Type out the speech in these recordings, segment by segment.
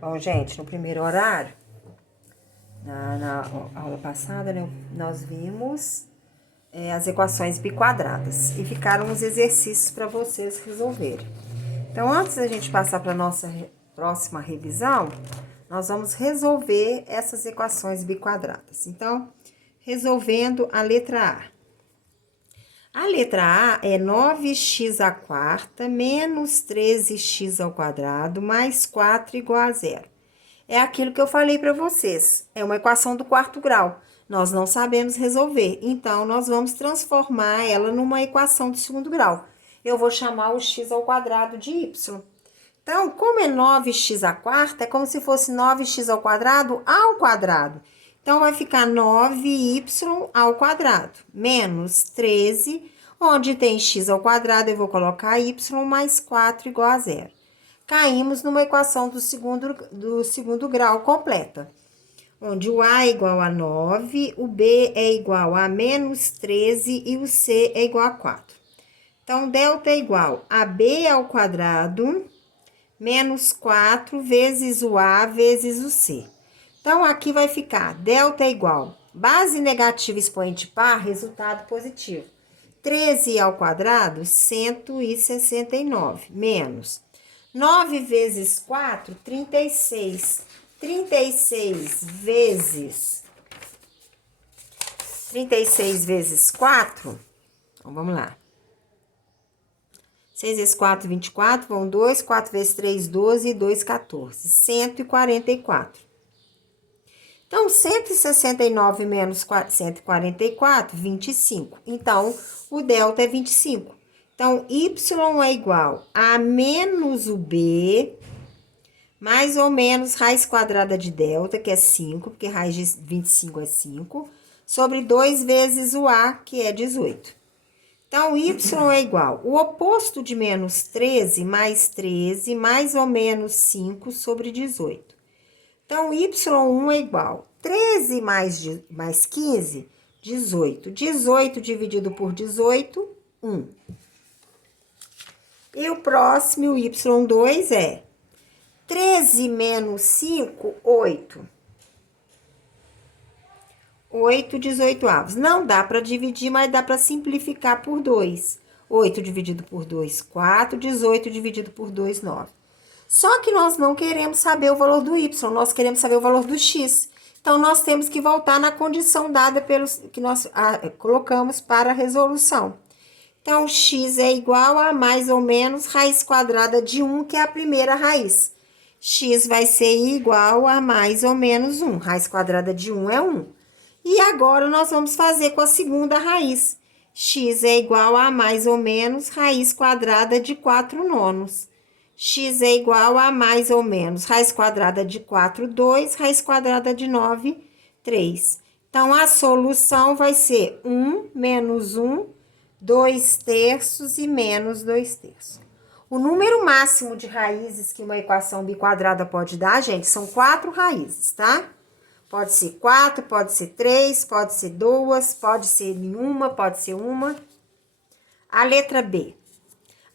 Bom, gente, no primeiro horário, na aula passada, né, nós vimos as equações biquadradas e ficaram os exercícios para vocês resolverem. Então, antes da gente passar para a nossa próxima revisão, nós vamos resolver essas equações biquadradas. Então, resolvendo a letra A. A letra A é 9x² menos 13x² mais 4 igual a zero. É aquilo que eu falei para vocês. É uma equação do quarto grau. Nós não sabemos resolver, então nós vamos transformar ela numa equação do segundo grau. Eu vou chamar o x² de y. Então, como é 9x², é como se fosse 9x² ao quadrado. Então, vai ficar 9y² menos 13, onde tem x², eu vou colocar y mais 4 igual a zero. Caímos numa equação do segundo grau completa, onde o A é igual a 9, o B é igual a menos 13 e o C é igual a 4. Então, delta é igual a B ao quadrado menos 4 vezes o A vezes o C. Então, aqui vai ficar delta é igual base negativa expoente par, resultado positivo. 13 ao quadrado, 169, menos 9 vezes 4, 36. 36 vezes 4, então vamos lá. 6 vezes 4, 24, vão 2, 4 vezes 3, 12, e 2, 14, 144. Então, 169 menos 144, 25. Então, o delta é 25. Então, y é igual a menos o b, mais ou menos raiz quadrada de delta, que é 5, porque raiz de 25 é 5, sobre 2 vezes o a, que é 18. Então, y é igual o oposto de menos 13, mais ou menos 5 sobre 18. Então, y1 é igual 13 mais 15, 18. 18 dividido por 18, 1. E o próximo, o y2, é 13 menos 5, 8. 8 18avos. Não dá para dividir, mas dá para simplificar por 2. 8 dividido por 2, 4. 18 dividido por 2, 9. Só que nós não queremos saber o valor do y, nós queremos saber o valor do x. Então, nós temos que voltar na condição dada pelos que nós colocamos para a resolução. Então, x é igual a mais ou menos raiz quadrada de 1, que é a primeira raiz. X vai ser igual a mais ou menos 1. Raiz quadrada de 1 é 1. E agora, nós vamos fazer com a segunda raiz. X é igual a mais ou menos raiz quadrada de 4 nonos. X é igual a mais ou menos raiz quadrada de 4, 2, raiz quadrada de 9, 3. Então, a solução vai ser 1 menos 1, 2 terços e menos 2 terços. O número máximo de raízes que uma equação biquadrada pode dar, gente, são 4 raízes, tá? Pode ser 4, pode ser 3, pode ser 2, pode ser nenhuma, pode ser uma. A letra B.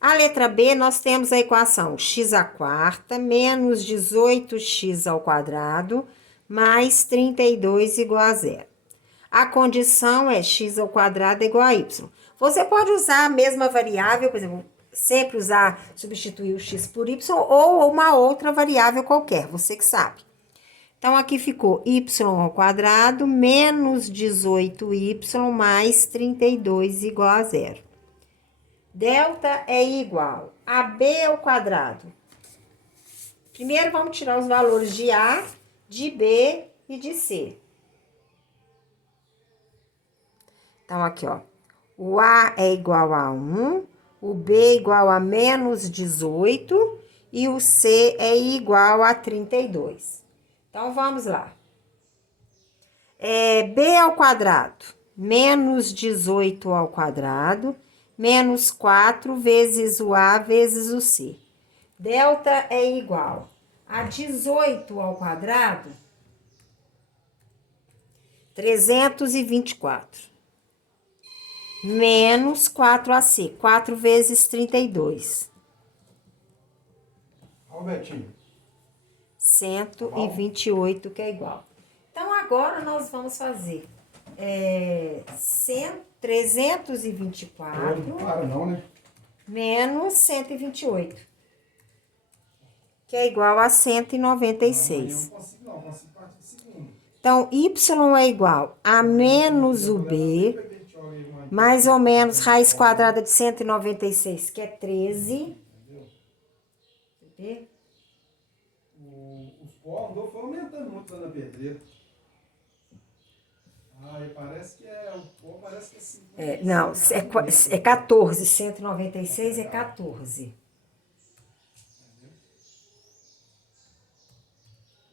A letra B, nós temos a equação x² menos 18x² mais 32 igual a zero. A condição é x² igual a y. Você pode usar a mesma variável, por exemplo, sempre substituir o x por y ou uma outra variável qualquer, você que sabe. Então, aqui ficou y² menos 18y mais 32 igual a zero. Delta é igual a b ao quadrado. Primeiro, vamos tirar os valores de A, de B e de C. Então, aqui, ó. O A é igual a 1, o B é igual a menos 18 e o C é igual a 32. Então, vamos lá. B ao quadrado, menos 18 ao quadrado, menos 4 vezes o A vezes o C. Delta é igual a 18 ao quadrado, 324. Menos 4AC, 4 vezes 32. Ó, Betinho. 128, que é igual. Então, agora nós vamos fazer 324 Não para não, né? menos 128, que é igual a 196. Eu não consigo não, consigo partir de segundo. Então, y é igual a menos o b, mais ou menos raiz quadrada de 196, que é 13. Entendeu? Os pó andou foi aumentando muito lá na pedreira. E parece que o pó parece que é 50. Não, é 14, 196 é 14.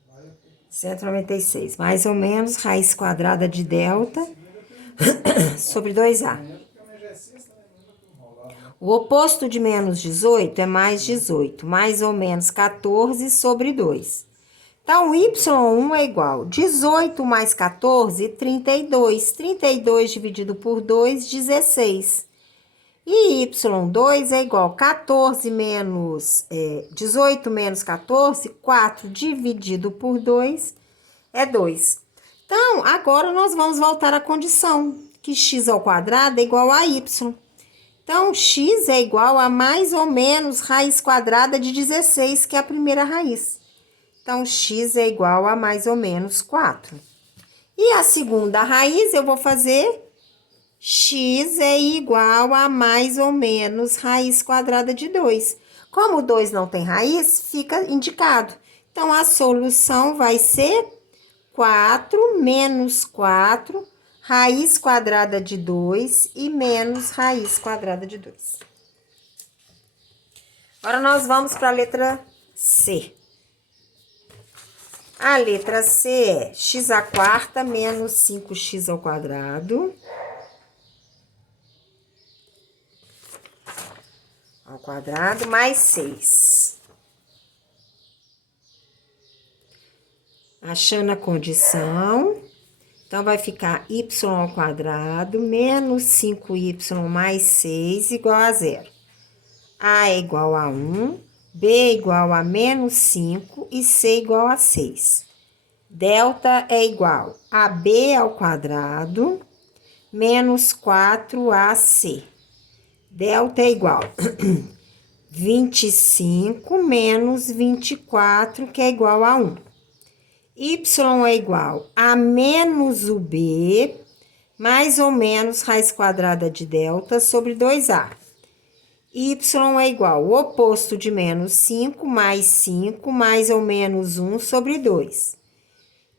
Vai, 196, mais ou menos raiz quadrada de delta sobre 2a. O oposto de menos 18 é mais 18, mais ou menos 14 sobre 2. Então, y1 é igual a 18 mais 14, 32. 32 dividido por 2, 16. E y2 é igual a 14 menos 18 menos 14, 4 dividido por 2 é 2. Então, agora nós vamos voltar à condição, que x ao quadrado é igual a y. Então, x é igual a mais ou menos raiz quadrada de 16, que é a primeira raiz. Então, x é igual a mais ou menos 4. E a segunda raiz eu vou fazer x é igual a mais ou menos raiz quadrada de 2. Como 2 não tem raiz, fica indicado. Então, a solução vai ser 4 menos 4, raiz quadrada de 2 e menos raiz quadrada de 2. Agora, nós vamos para a letra C. A letra C é x à quarta menos 5x ao quadrado. Ao quadrado mais 6. Achando a condição, então vai ficar y ao quadrado menos 5y mais 6 igual a 0. A é igual a 1, B é igual a menos 5 e C igual a 6. Delta é igual a B ao quadrado menos 4AC. Delta é igual a 25 menos 24, que é igual a 1. Y é igual a menos o B, mais ou menos raiz quadrada de delta sobre 2A. Y é igual ao oposto de menos 5, mais ou menos 1 sobre 2.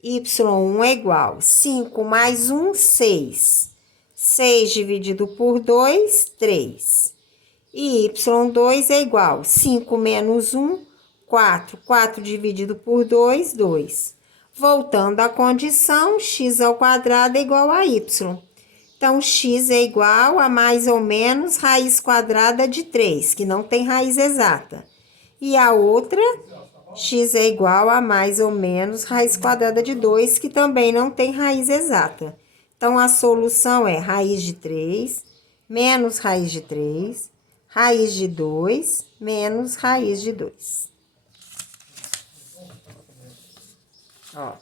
Y1 é igual a 5 mais 1, 6. 6 dividido por 2, 3. E y2 é igual a 5 menos 1, 4. 4 dividido por 2, 2. Voltando à condição, x ao quadrado é igual a y. Então, x é igual a mais ou menos raiz quadrada de 3, que não tem raiz exata. E a outra, x é igual a mais ou menos raiz quadrada de 2, que também não tem raiz exata. Então, a solução é raiz de 3 menos raiz de 3, raiz de 2 menos raiz de 2. Ó.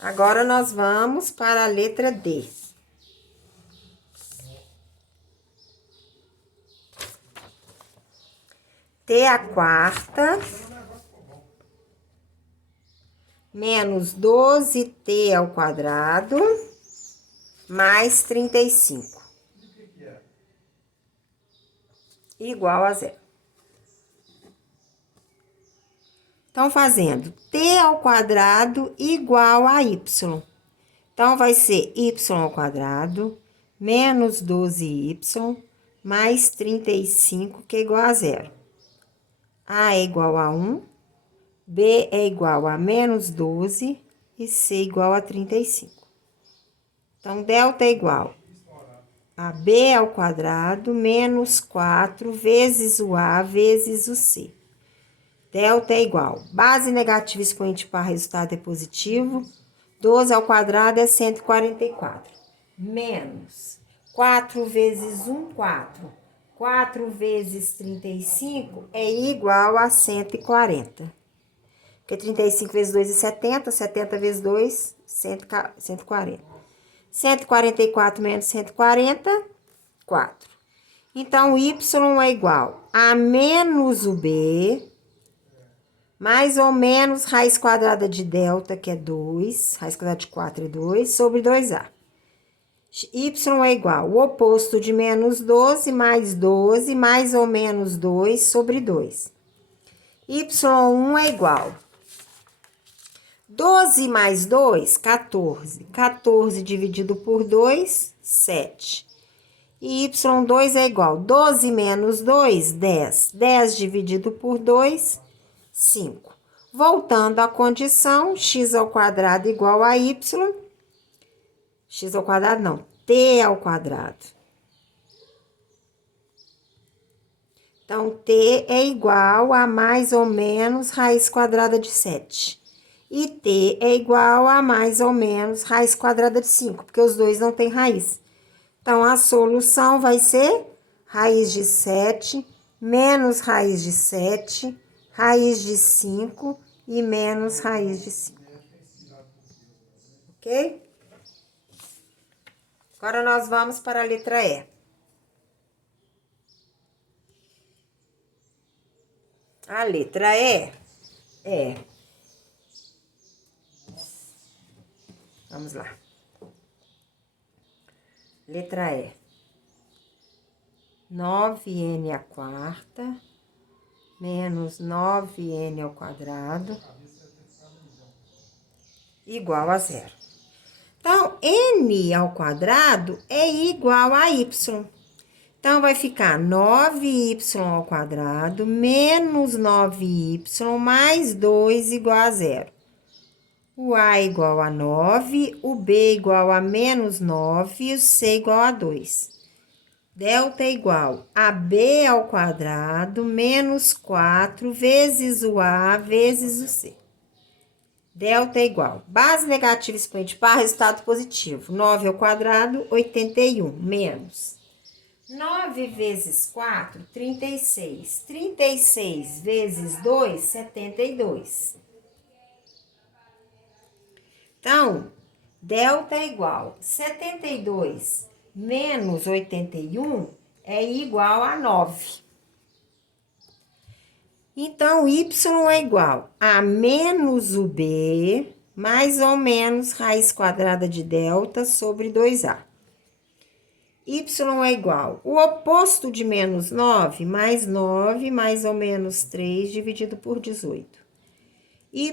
Agora, nós vamos para a letra D. T à quarta menos 12t ao quadrado mais 35. Igual a 0. Então, fazendo t ao quadrado igual a y. Então, vai ser y ao quadrado menos 12y mais 35, que é igual a 0. A é igual a 1, B é igual a menos 12 e C igual a 35. Então, delta é igual a B ao quadrado menos 4 vezes o A vezes o C. Delta é igual, base negativa expoente par, resultado é positivo. 12 ao quadrado é 144. Menos 4 vezes 1, 4. 4 vezes 35 é igual a 140. Porque 35 vezes 2 é 70, 70 vezes 2, 140. 144 menos 140, 4. Então, y é igual a menos o b, mais ou menos raiz quadrada de delta, que é 2, raiz quadrada de 4 é 2, sobre 2a. Y é igual o oposto de menos 12, mais ou menos 2 sobre 2. Y1 é igual 12 mais 2, 14. 14 dividido por 2, 7. E y2 é igual 12 menos 2, 10. 10 dividido por 2, 5. Voltando à condição, x ao quadrado igual a y. X ao quadrado não, t ao quadrado. Então, t é igual a mais ou menos raiz quadrada de 7. E t é igual a mais ou menos raiz quadrada de 5, porque os dois não têm raiz. Então, a solução vai ser raiz de 7 menos raiz de 7, raiz de 5 e menos raiz de 5. Ok? Agora, nós vamos para a letra E. A letra E é... Vamos lá. Letra E. 9n à quarta menos 9n ao quadrado igual a 0. Então, n ao quadrado é igual a y. Então, vai ficar 9y ao quadrado menos 9y mais 2 igual a 0. O a igual a 9, o b igual a menos 9 e o c igual a 2. Delta é igual a b ao quadrado menos 4 vezes o a vezes o c. Delta é igual, base negativa expoente par, resultado positivo. 9 ao quadrado, 81, menos 9 vezes 4, 36. 36 vezes 2, 72. Então, delta é igual 72 menos 81 é igual a 9. Então, y é igual a menos o b, mais ou menos raiz quadrada de delta sobre 2a. Y é igual o oposto de menos 9, mais ou menos 3 dividido por 18. Y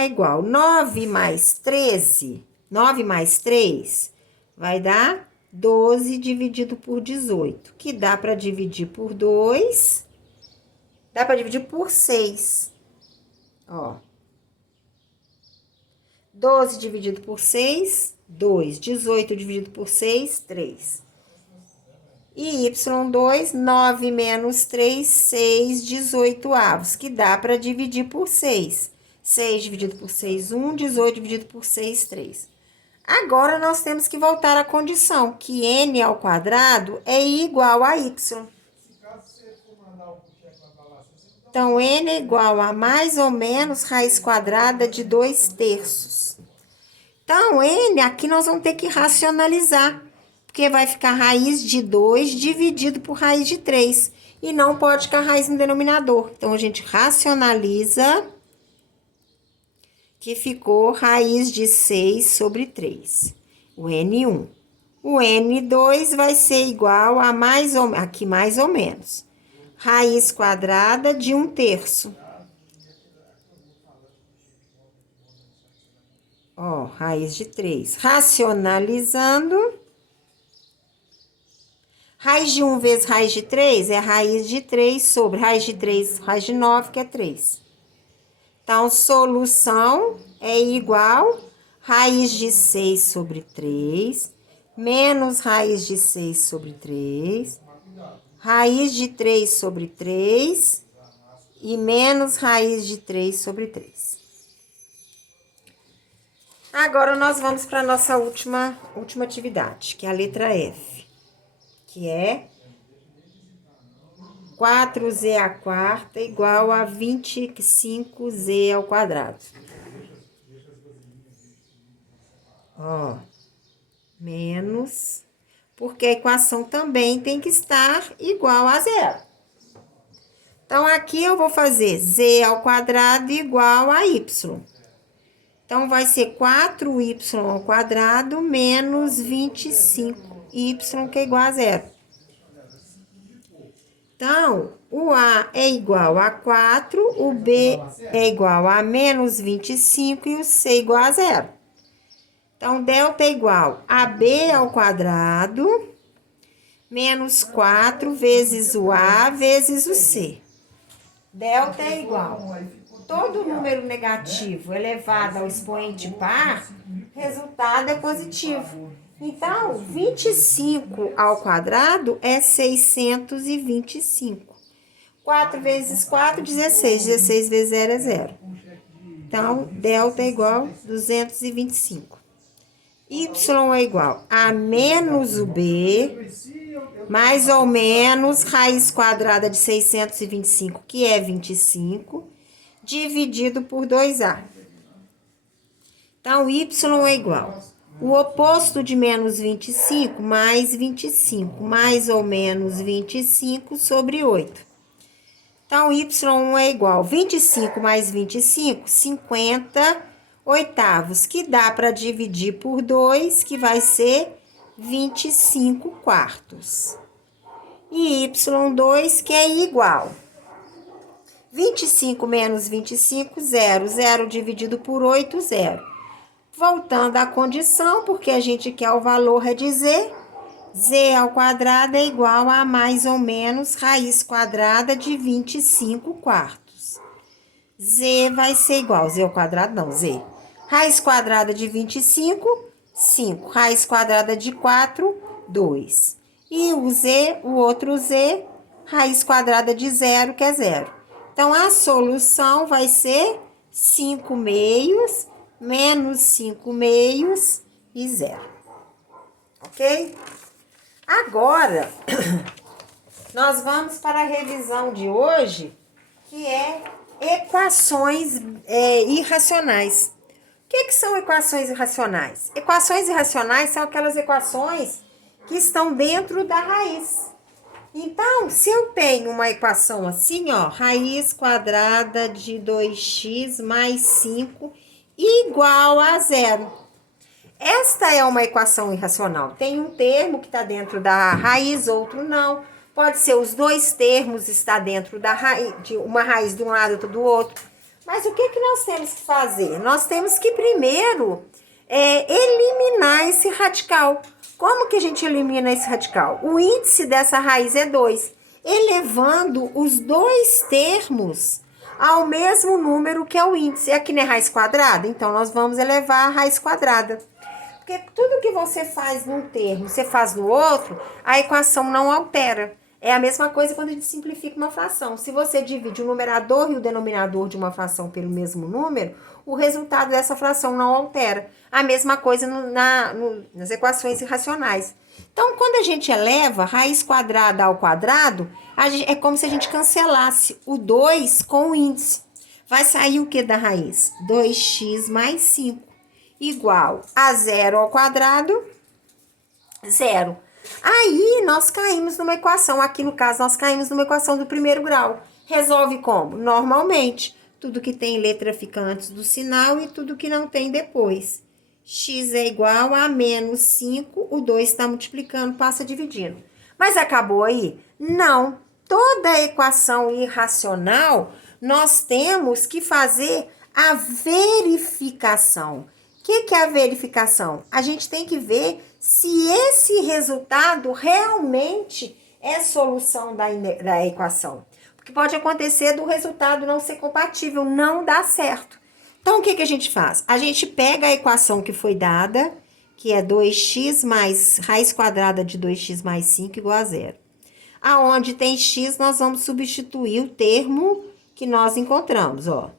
é igual 9 mais 13, 9 mais 3 vai dar 12 dividido por 18, que dá para dividir por 2, dá para dividir por 6. Ó. 12 dividido por 6, 2. 18 dividido por 6, 3. E y2, 9 menos 3, 6, 18 avos, que dá para dividir por 6. 6 dividido por 6, 1. 18 dividido por 6, 3. Agora, nós temos que voltar à condição, que n ao quadrado é igual a y. Então, n é igual a mais ou menos raiz quadrada de 2/3. Então, n aqui nós vamos ter que racionalizar, porque vai ficar raiz de 2 dividido por raiz de 3. E não pode ficar raiz no denominador. Então, a gente racionaliza, que ficou raiz de 6 sobre 3, o N1. O N2 vai ser igual a mais ou menos, raiz quadrada de 1/3. Ó, raiz de 3. Racionalizando, raiz de 1 vezes raiz de 3 é raiz de 3 sobre raiz de 3, raiz de 9, que é 3. Então, solução é igual raiz de 6 sobre 3, menos raiz de 6 sobre 3, raiz de 3 sobre 3 e menos raiz de 3 sobre 3. Agora, nós vamos para a nossa última atividade, que é a letra F, que é 4z à quarta igual a 25z ao quadrado. Ó, menos, porque a equação também tem que estar igual a zero. Então, aqui eu vou fazer z ao quadrado igual a y. Então, vai ser 4y ao quadrado menos 25y, que é igual a zero. Então, o A é igual a 4, o B é igual a menos 25 e o C igual a zero. Então, delta é igual a B ao quadrado menos 4 vezes o A vezes o C. Delta é igual. Todo número negativo elevado ao expoente par, resultado é positivo. Então, 25 ao quadrado é 625. 4 vezes 4, 16. 16 vezes 0 é 0. Então, delta é igual a 225. Y é igual a menos o B, mais ou menos raiz quadrada de 625, que é 25, dividido por 2A. Então, Y é igual o oposto de menos 25 mais 25, mais ou menos 25 sobre 8. Então, Y1 é igual a 25 mais 25, 50 oitavos, que dá para dividir por 2, que vai ser 25 quartos. E Y2, que é igual 25 menos 25, 0. 0 dividido por 8, 0. Voltando à condição, porque a gente quer o valor é de z. Z ao quadrado é igual a mais ou menos raiz quadrada de 25 quartos. Z vai ser igual, z ao quadrado não, z. Raiz quadrada de 25, 5. Raiz quadrada de 4, 2. E o z, o outro z, raiz quadrada de 0, que é 0. Então, a solução vai ser 5 meios menos 5 meios e 0. Ok? Agora, nós vamos para a revisão de hoje, que é equações irracionais. O que são equações irracionais? Equações irracionais são aquelas equações que estão dentro da raiz. Então, se eu tenho uma equação assim, ó, raiz quadrada de 2x mais 5 igual a 0. Esta é uma equação irracional. Tem um termo que está dentro da raiz, outro não. Pode ser os dois termos estar dentro da raiz, de uma raiz de um lado e outra do outro. Mas o que nós temos que fazer? Nós temos que primeiro eliminar esse radical. Como que a gente elimina esse radical? O índice dessa raiz é 2, elevando os dois termos ao mesmo número que é o índice. Aqui não é raiz quadrada? Então, nós vamos elevar a raiz quadrada. Porque tudo que você faz num termo, você faz no outro, a equação não altera. É a mesma coisa quando a gente simplifica uma fração. Se você divide o numerador e o denominador de uma fração pelo mesmo número, o resultado dessa fração não altera. A mesma coisa nas equações irracionais. Então, quando a gente eleva raiz quadrada ao quadrado, é como se a gente cancelasse o 2 com o índice. Vai sair o que da raiz? 2x mais 5 igual a 0 ao quadrado, 0. Aí, nós caímos numa equação. Aqui, no caso, nós caímos numa equação do primeiro grau. Resolve como? Normalmente, tudo que tem letra fica antes do sinal e tudo que não tem depois. X é igual a menos 5, o 2 está multiplicando, passa dividindo. Mas acabou aí? Não. Toda equação irracional, nós temos que fazer a verificação. O que é a verificação? A gente tem que ver se esse resultado realmente é solução da equação. Porque pode acontecer do resultado não ser compatível, não dar certo. Então, o que a gente faz? A gente pega a equação que foi dada, que é 2x mais raiz quadrada de 2x mais 5 igual a 0. Aonde tem x, nós vamos substituir o termo que nós encontramos, ó.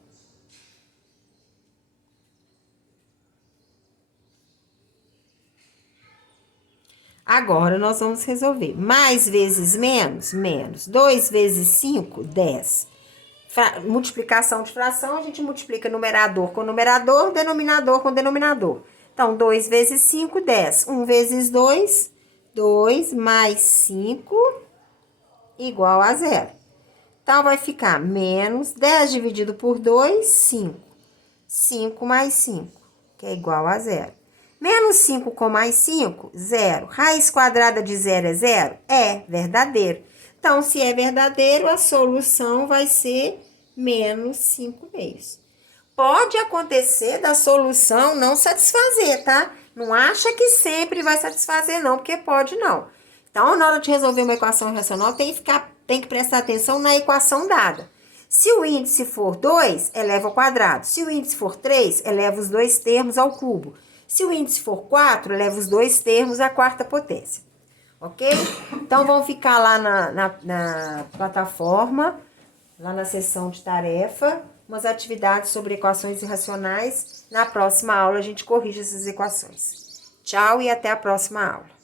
Agora, nós vamos resolver. Mais vezes menos? Menos. 2 vezes 5, 10. Multiplicação de fração, a gente multiplica numerador com numerador, denominador com denominador. Então, 2 vezes 5, 10. 1 vezes 2, 2 mais 5 igual a 0. Então, vai ficar menos 10 dividido por 2, 5. 5 mais 5, que é igual a 0. Menos 5 com mais 5, 0. Raiz quadrada de 0 é 0? É verdadeiro. Então, se é verdadeiro, a solução vai ser menos 5 meios. Pode acontecer da solução não satisfazer, tá? Não acha que sempre vai satisfazer, não, porque pode não. Então, na hora de resolver uma equação racional, tem que prestar atenção na equação dada. Se o índice for 2, eleva ao quadrado. Se o índice for 3, eleva os dois termos ao cubo. Se o índice for 4, eleva os dois termos à quarta potência. Ok? Então, vão ficar lá na plataforma, lá na seção de tarefa, umas atividades sobre equações irracionais. Na próxima aula, a gente corrige essas equações. Tchau e até a próxima aula.